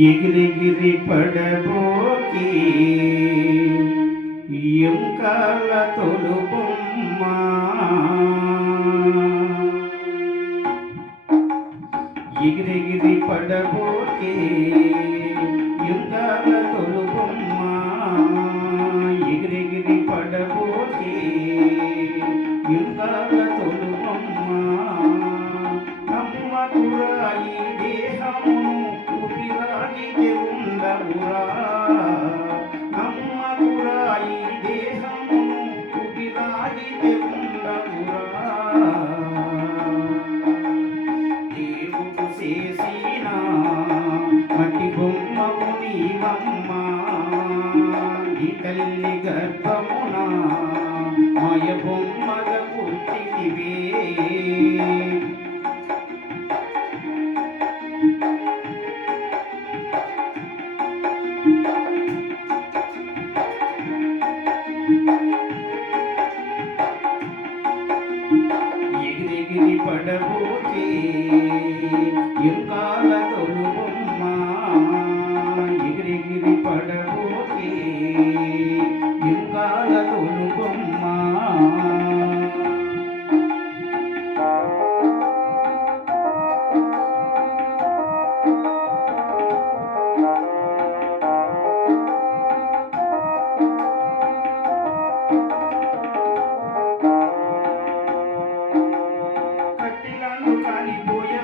ఎగిరిగిరి పడబోకి ఎంకాల తొలుబొమ్మ ఎగిరిగిరి పడబోకి ఎంకాల తొలుబొమ్మ ఎగిరిగిరి పడబోకి ఎంకాల తొలుబొమ్మ నమ్మకురా ఈ దేహమును ఊపిరాగితే ఉండవురా నమ్మకురా ఈ దేహమును ఊపిరాగితే ఉండవురా దేవుడు చేసిన మట్టి బొమ్మము నీవమ్మ నీ తల్లి గర్భమున మాయ బొమ్మగా పుట్టితివే ఎగిరిగిరి పడబోకే ఎంకాల తొలుబొమ్మ ఎగిరిగిరి పడబోకే ఎంకాల తొలుబొమ్మ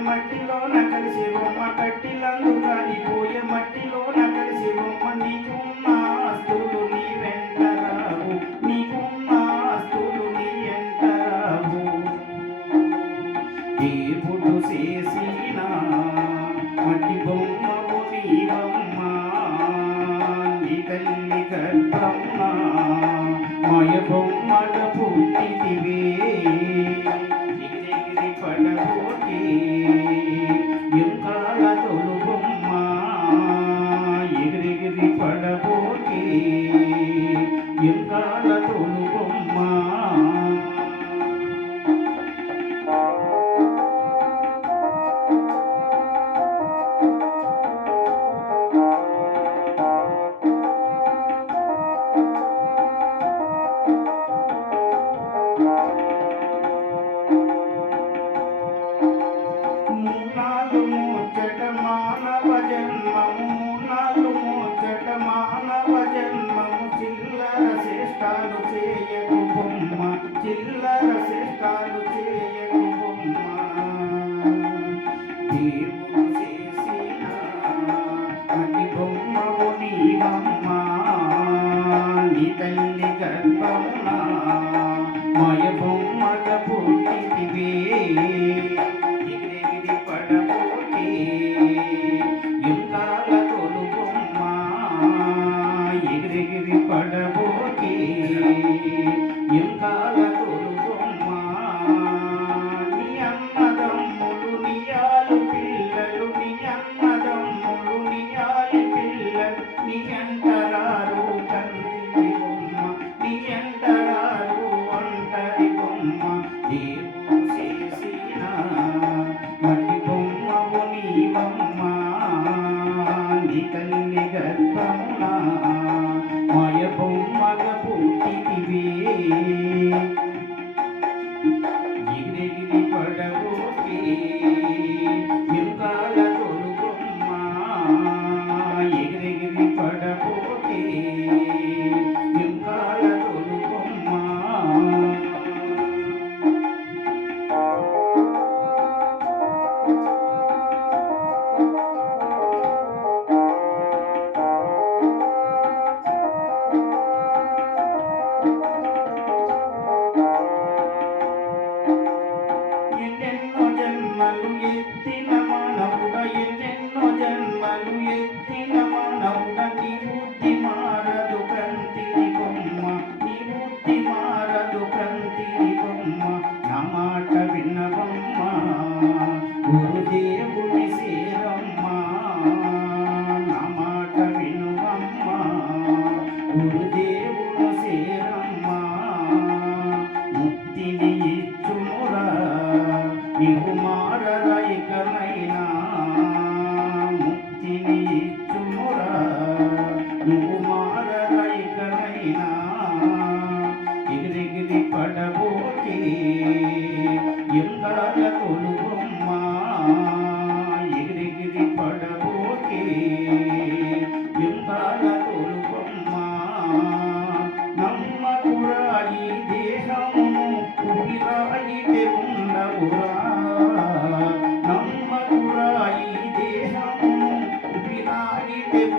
మట్టిలోన కలిసి బొమ్మ కట్టిలందు కాలిపోయే మట్టిలోన కలిసి బొమ్మ నీకున్న ఆస్తులు నీ వెంట రావు నీకున్న ఆస్తులు నీ వెంట రావు దేవుడు చేసిన మట్టి బొమ్మవు నీవమ్మ నీ తల్లి గర్భమున మాయ బొమ్మగా పుట్టితివే ఎగిరెగిరి పడబోకే ఎంకాల తొలుబొమ్మ ఎగిరెగిరి పడబోకే ఎంకాల తొలుబొమ్మ మూనాలు ముచ్చట మానవ జన్మము చిల్లర శ్రేష్టాలు చేయకు బొమ్మ చిల్లర శ్రేష్టాలు చేయకు బొమ్మ దేవుడు చేసిన మట్టి బొమ్మవు నీవమ్మ నీ తల్లి గర్భమున మాయ బొమ్మగా పుట్టితివే ఎగిరెగిరి పడబోకే ఎంకాల తొలుబొమ్మ ఎగిరెగిరి పడబోకే ఎంకాల తొలుబొమ్మ నీ అన్నదమ్ములు నీ ఆలు పిల్లలు నీ అన్నదమ్ములు నీ ఆలి పిల్లలు నీ ఎంతరారు కంది బొమ్మ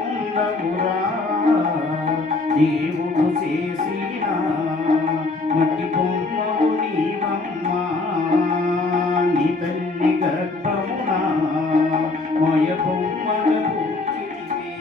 ఉండవురా దేవుడు చేసిన మట్టి బొమ్మవు నీవమ్మ నీ తల్లి గర్భమున మాయ బొమ్మల పుట్టితివే